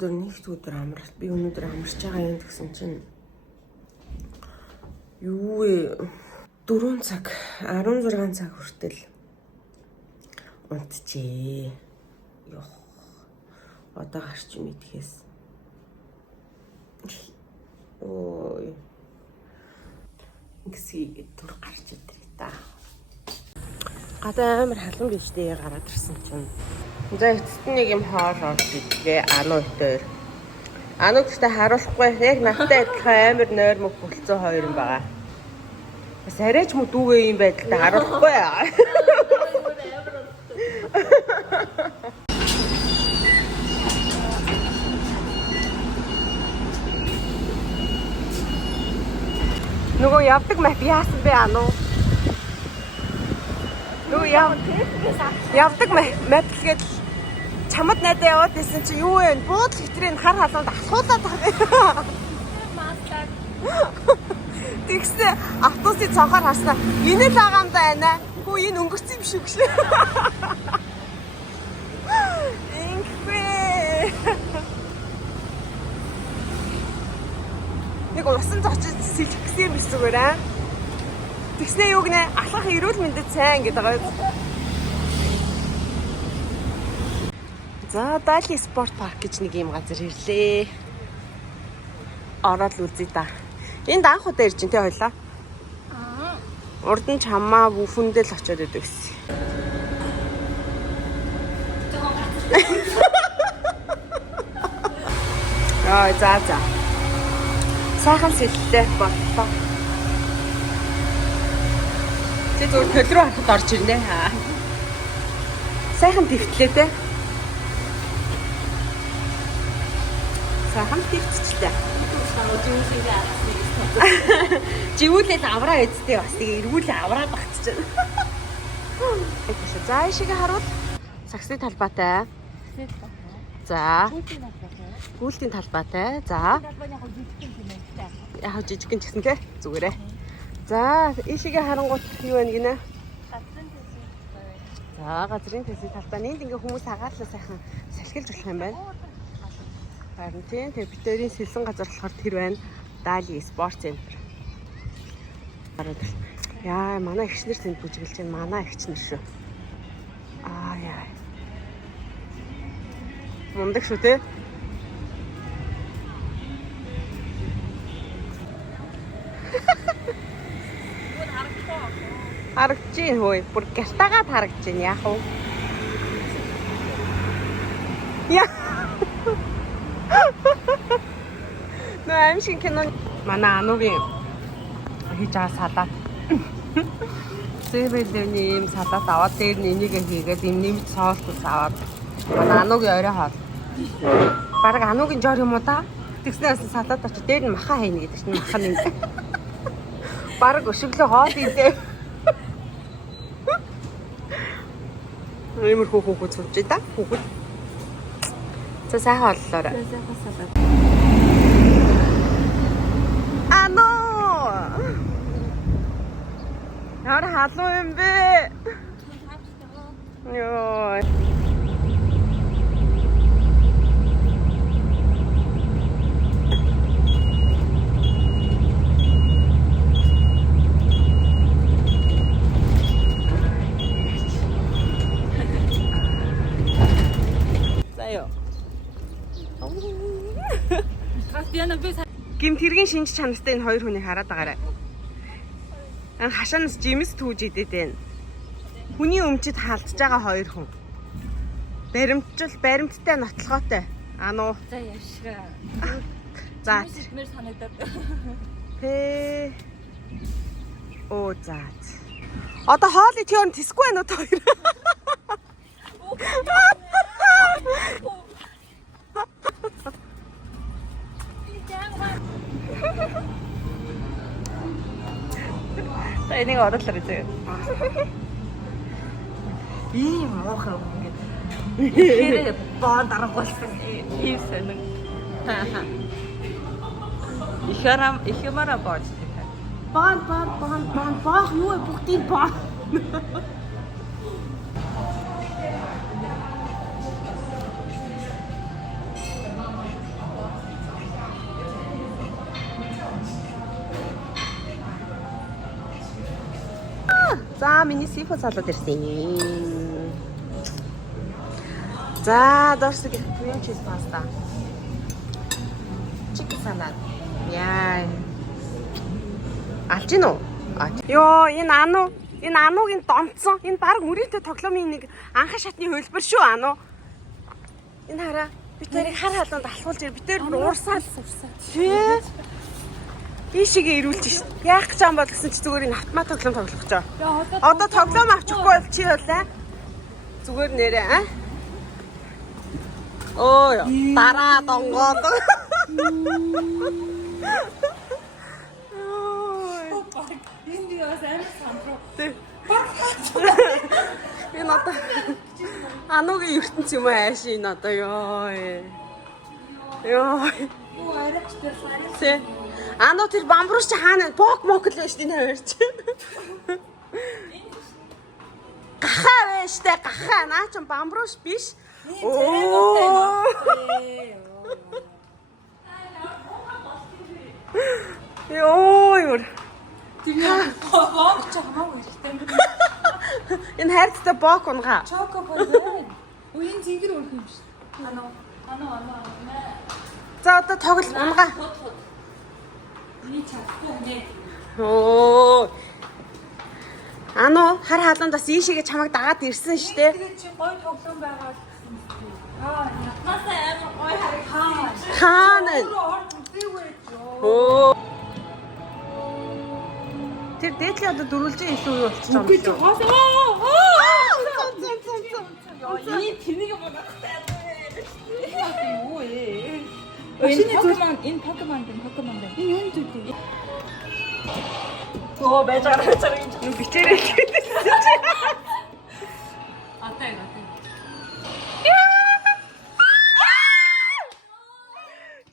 өнөөдөр нэгд өдөр амралт. Би өнөөдөр амарч байгаа юм гэсэн чинь юу вэ? 4 цаг 16 цаг хүртэл унтжээ. Ёх. Одоо гарч мэдхээс. Ой. Ингэсий түр гарч идэг та. Гадаа амар халуун биштэй гараад ирсэн чинь. За эцэст нэг юм хоол орж ирлээ. Ануудаар. Ануудтай харуулахгүй яг надтай адилхан амар нойр мөх болцсон хоёр юм байгаа. Бас арайч мө дүүгээ юм байдалтай харуулахгүй. Нөгөө явдаг мap яасан бэ ануу? Нөгөө явдаг map гэхэд чамд найдаа яваад байсан чи юу вэ? Бууд хэтрийн хар халуунд алхуулаад байгаа. Мастер. Тэгсэн автобусын цонхоор харснаа. Энэ л байгаа юм да байна. Хөө энэ өнгөрсөн юм шиг шүү. Нэг усан зочид сэлэх гэсэн юм биш зүгээр аа. Тэгснээ юу гинэ? Алхах эрүүл мэндэд сайн гэдэг байгаа. За Дали спорт парк гэж нэг юм газар ирлээ. Ороод л үзье та. Энд анх удаа ирж ин тэ хойлоо. Урд нь чамаа бүфэндэл очиод идэв гэсэн. Аа за. Сайхан сэллээ боллоо. Тэ зөв төл рүү харахад орж ирнэ. Сайхан твтлээ те. Сайхан твтчихлээ. Живүүлээд авраа эзтэй бас тэгээ эргүүлээ авраад багтчихна. За ишигээ харуул. Саксны талбайтай. За. Гүйлтийн талбайтай. За. Яг жижигэн ч гэсэн те зүгээрээ. За ишигээ харангуут юу вэ гинэ? За газрын төсөө талбай нэнд ингээ хүмүүс агаарлаа сайхан салхилж болох юм байна. Харин тийм битэрийн сэлсэн газар болохоор тэр байна. Дали спорт центр. Яа манай ихчнэр тэнд бүжиглэж байна. Манай ихчнэр шүү. Аа яа. Мундаг шүү те. Харагдчих хөөе. Бүр гартагаад харагдаж байна яах вэ? Яа. Нөө амшиг кино манай ануугийн хийж байгаа салат. Сэвэлний юм салат аваад дээр нь энийг хийгээд юм нэмж соус ус аваад манай ануугийн орой хоол. Бараг ануугийн жор юм уу та? Тэгснээс салат очиж дээр нь маха хийнэ гэдэг чинь маха нэг. Бараг өшөглөө хоол идэ. Нэмэр хүүхэд сууж да. Хүүхэд. За сайхан боллоо. Сайхан салат. Яар халуун юм бэ? Йоо. Заяа. Гимтэргийн шинж чанартай энэ хоёр хүнийг хараад байгаарай. Хашаанаас жимс түүж идэт байна. Хүний өмчөд хаалтж байгаа хоёр хүн. Баримттай нотлогоотой. Ануу. За яшгаа. За. Мэр санагдаад. Тэ. Оо за. Одоо хоолны тиорн тэсгүй байна уу та хоёр? Энийг оруулаад үзье. Ийм авах юм ингээд. Боо дарагуулсан. Ийм сонин. Ихэмара бооч. Боо юу бүгдийг боо. За миний seafood салаад ирсэн. За дорсгийн cream cheese pasta. Chicken salad. Яа. Алж гин үү? Йоо, энэ ануугийн донцсон. Энэ баг мөрөөдөө тоглоомын нэг анхан шатны хөлбөр шүү ануу. Энэ хараа. Би тэрийг хар халуун алхуулж ир. Би тэр уурсаад. Тий. Ийшээгээ ирүүлж шин. Яах гэж юм бол гэсэн чи зүгээр энэ автомат тоглоом тоглох гэж байгаа. Одоо тоглоом авчихгүй бол чи болоо. Зүгээр нэрээ аа. Ой, дараа донгоод. Энд яас амар сандруу. Энэ одоо ануугийн ертөнц юм ааш энэ одоо ёо. Ёо. Юу арайч тэр сарил. Тэ. Ануу тэр бамбрууч чи хаана бок мокл байж тийм тавьж. Гахаа байж тэ гахаа наа чи бамбрууч биш. Оо. Ёо. Тэр бок ч хамаагүй хэрэгтэй. Энэ хайрцтай бок унгаа. Чоко боо. Уян зингэр өрх юм шүү. Анаа. За одоо тоглол унгаа. Миний чадахгүй нэ. Оо. Ануу хар халуунаас ийшээгээ чамайг дагаад ирсэн шүү дээ. Тэгээд чи гой тоглоом байгаа гэсэн. Ятнасаа амар гой хараг. Хаана? Оо. Тэр дээдлийн одоо дөрвөлжин илүү юу болчих юм бэ? Ийм тэнийг бодохтай. Юу ээ? Шинэ зүйл энэ Покемон байна. Энэ юу зүйл? Оо бажаар Юу битэрээ гэдэг. атаа.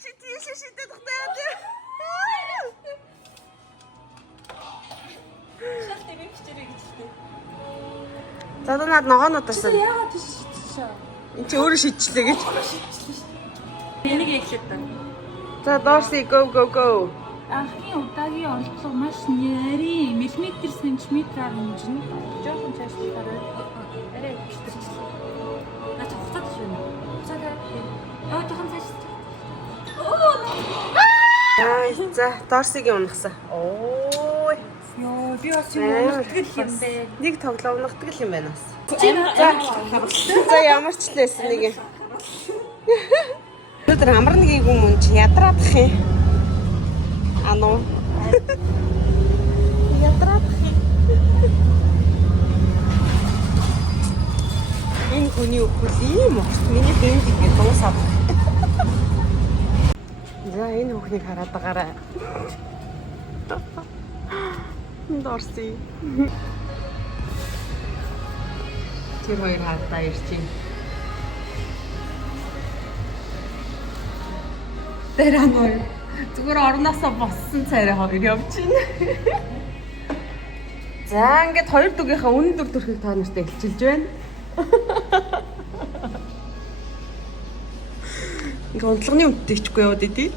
Чи тийш шидэд тахтаа. Шалтай би хичээрэй гэжтэй. За одоо над ногоонууд орсон. Яагаад тийш шийдчихээ? Энд чи өөрөө шийдчихлээ гэж. Энийг эхлэв та. За Дорси go. Анхны удаагийн онцлог маш нарийн миллиметр сантиметраар хэмжинэ. Жохон цааш гараад арай битэрчлээ. Наач хуцаад швэнэ. Яа жохон цааш. За Дорсигийн унахсан. Ой. Йоо би бас юм унагддаг юм бэ. Нэг тоглоом унахдаг юм байна бас. За ямар ч лээсэн нэг юм. Өдөр амар нэг юм чи ядраадах юм. Ануу. Ядраадах юм. Энэ хүний өхөл юм уу? Миний бэнд ингэ дуусаад. За энэ хүүхнийг хараад байгаарай. Дорси. Тэр хоёр хаалтаа ирчих. Тэр ангүй. Зүгээр орноосоо боссон царай хоёр явж байна. За ингээд хоёр дүгийнхаа өндөр төрхийг та нарт илчилж байна. Ингээ унтлагын үдтэй ичгүй яваад идэв.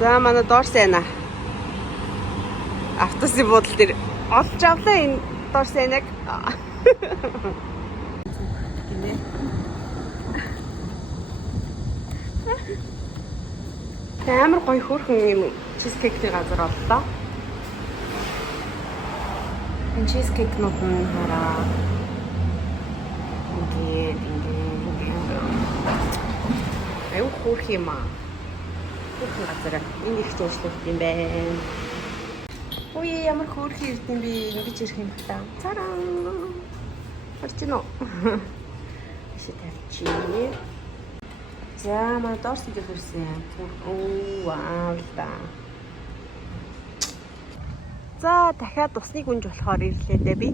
За манай Дорси байна. Автобусын буудлын дээр олж авлаа энэ Дорсиныг. Амар гоё хөөрхөн юм чизкейкний газар боллоо. Энэ чизкейкнууд нь хараа. Ингээд. Аюу хөөрх юм аа. Хөөрхөн газар. Энэ их зуршлуулт юм байна. Ой ямар хөөрхөн ирд юм бэ? Ингэж ирэх юм байна. Цараа. Харж гинөө. Ишээ тавьчих. За манай Дорсиг ирсэн. Оо вау та. За дахиад усны гүнж болохоор ирлээ дээ би.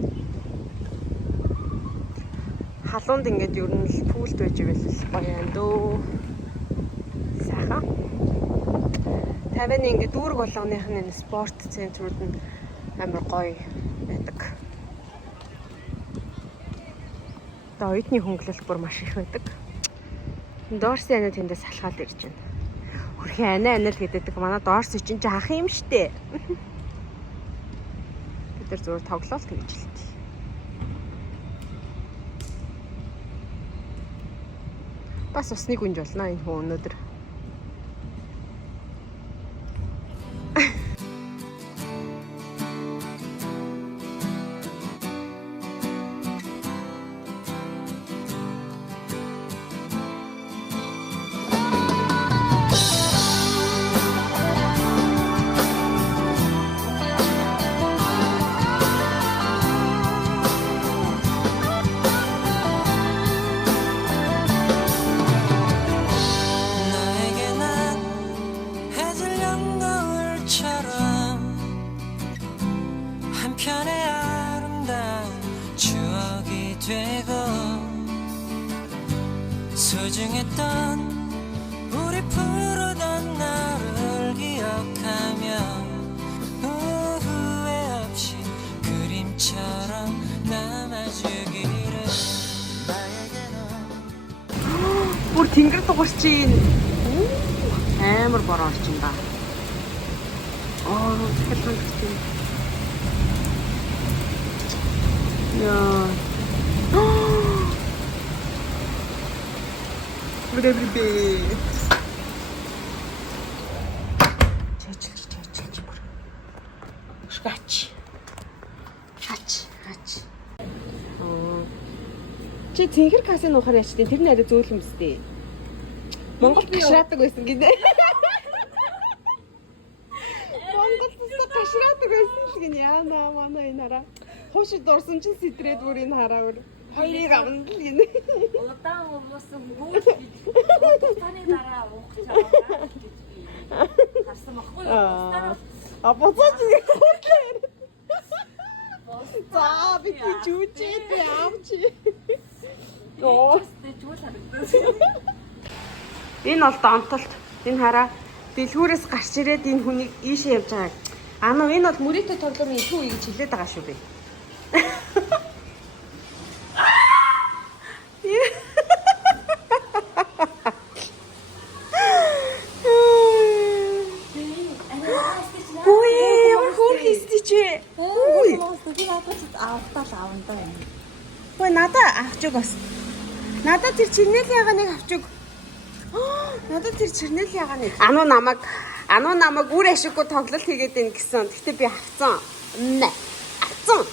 Халуунд ингээд ер нь пүүлд байж ивэл гоё юм дөө. Сайхан. 50-ны ингээд дүүрэг болгоных нь спорт центрууд нь амар гоё байдаг. Тэгээ оюутны хөнгөлөлт бүр маш их байдаг. Дорси анаа тэндээс салхаад ирж байна. Хөрхи анаа л гэдэг. Манай доорс чинь ах юм штэ. Бид нар зүгээр тоглоал тэгж хэлтий. Бас усныг үнж болно энэ хөө өнөөдөр. 소중했던 우리 푸르던 나를 기억하며 후회 없이 그림처럼 남아주기를 Бүр тэнгэр дугаарч чинь. Амар бороо орчин да. Дахиад хэлсэн. Яа. Брэбрэ. Чач бүр. Шгач. Чи цэнхэр касын ухаар яачтай тэр нь арай зөөлөн мэт. Монголд ташраадаг байсан гинэ. Монголд ташраадаг байсан л гинэ. Яана манай энэ хараа. Хуушид дурсан чинь сэтрээд бүр энэ хараа бүр. Хоёрыг авна л гинэ. Удаан өмсөн гүйж таны дараа уух чагаа харсан баггүй юу? Боцооч хөөрлөө. За би чүүчээд авчи. Оо. Энэ бол донтолт. Энэ хараа дэлгүүрээс гарч ирээд энэ хүнийг ийшээ явж байгаа. Анаа энэ бол мөрөтэй тоглоомын ишүү гэж хэлээд байгаа шүү би. Ой надаа авчиг бас. Надаа тэр чирнэл ягааныг авчиг. Надад тэр чирнэл ягааныг. Ануу намайг үр ашиггүй тоглолт хийгээд ийн гэсэн. Гэтэ би авцсан. Авцсан.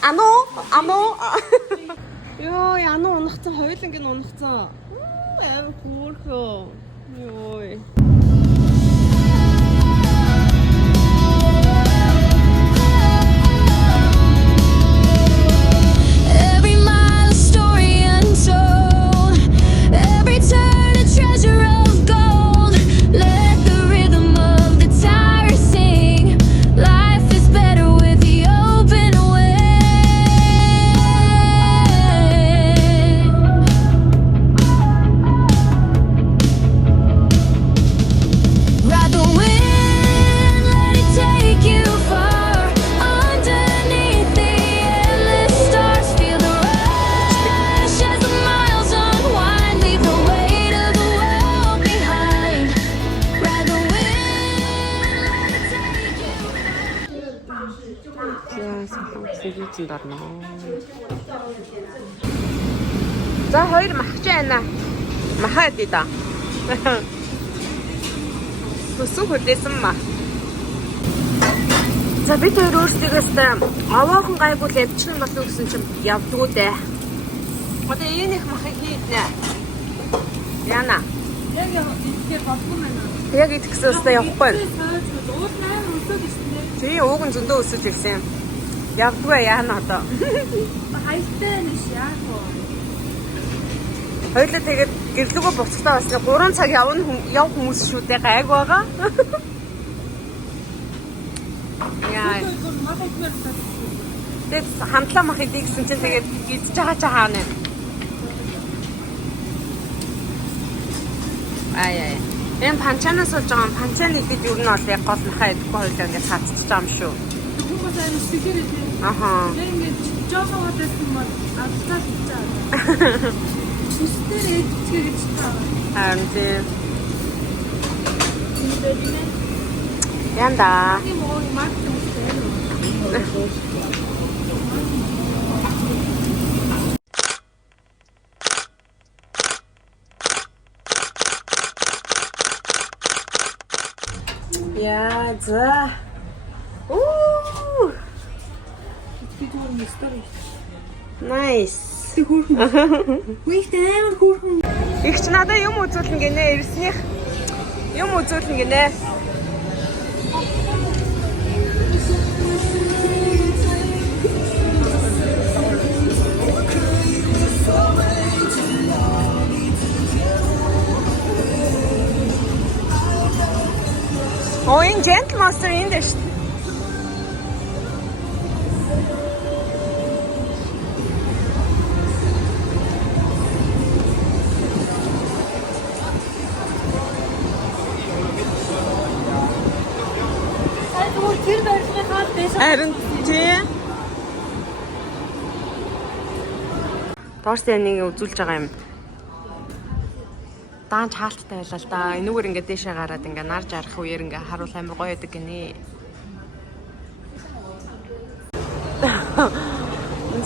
Ануу. Йоо, ануу унахцсан, хоёуланг нь унахцсан. Амар хөөрхөө. Йоо. За хоёр махч байна. Махаа дээ да. Төсөө хөдөөсөн мах. За бид хоёр өөрсдөөс аваахан гайгүй л явчихна болов гэсэн чинь явдгүү дээ. Одоо энэ их махыг хийднэ. Яна. Яг идэхээр болгүй байна. Яг идэхсэн өстэй явахгүй. Уул 8 өсөд ирсэн. Тий, ууг нь зөндөө өсөж ирсэн. Явдгүй яана одоо. Хайртай нэш яах вэ? Хоёулаа тэгээд гэрлүүгөө буцахтаа бас 3 цаг яв хүмүүс шүү дээ гайг байгаа. Яа. Тэгээд хамтлаа мах идэх гэсэн чинь тэгээд идчихэж байгаа ч хаана. Ай. Энэ панчанаас болж байгаа панчаны идэх юу нь бол яг гол махаа идэхгүй хоёулаа ингээд цаацчих байгаа юм шүү. Хүмүүс амар сэтгэрээ тийм. Аха. Ингээд жоохон удаасан бол авцаа хийчихээ. Сүстээр эдчихээ гэж байгаа. Харин тийм. Янда. Яа, за. Уу. Nice. Их ч надаа юм үзүүлэн гинэ ирснийх. Юм үзүүлэн гинэ. Оин Gentle Monster энэ дээ шүү. Тэр байрны хаалт байсан. Харин тий. Дорсны нэг үзүүлж байгаа юм. Даанч хаалттай байлаа л да. Энүүгээр ингээд дэшээ гараад ингээд нар жарах үеэр ингээд харуул амар гоё байдаг гинэ.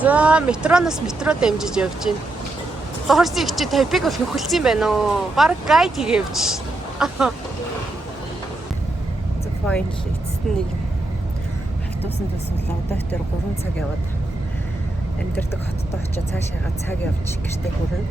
За метроноос метро дэмжиж явж байна. Дорсны их чи тайпиг бол нөхөлсөн юм байна уу? Бараг гайд хийгээ явж. За finally эцэст нэг автобусанд суулаа. Одоо тэр 3 цаг яваад амьдэрдэг хотод очиж цаашаа цаг явж гэртээ хүрнэ.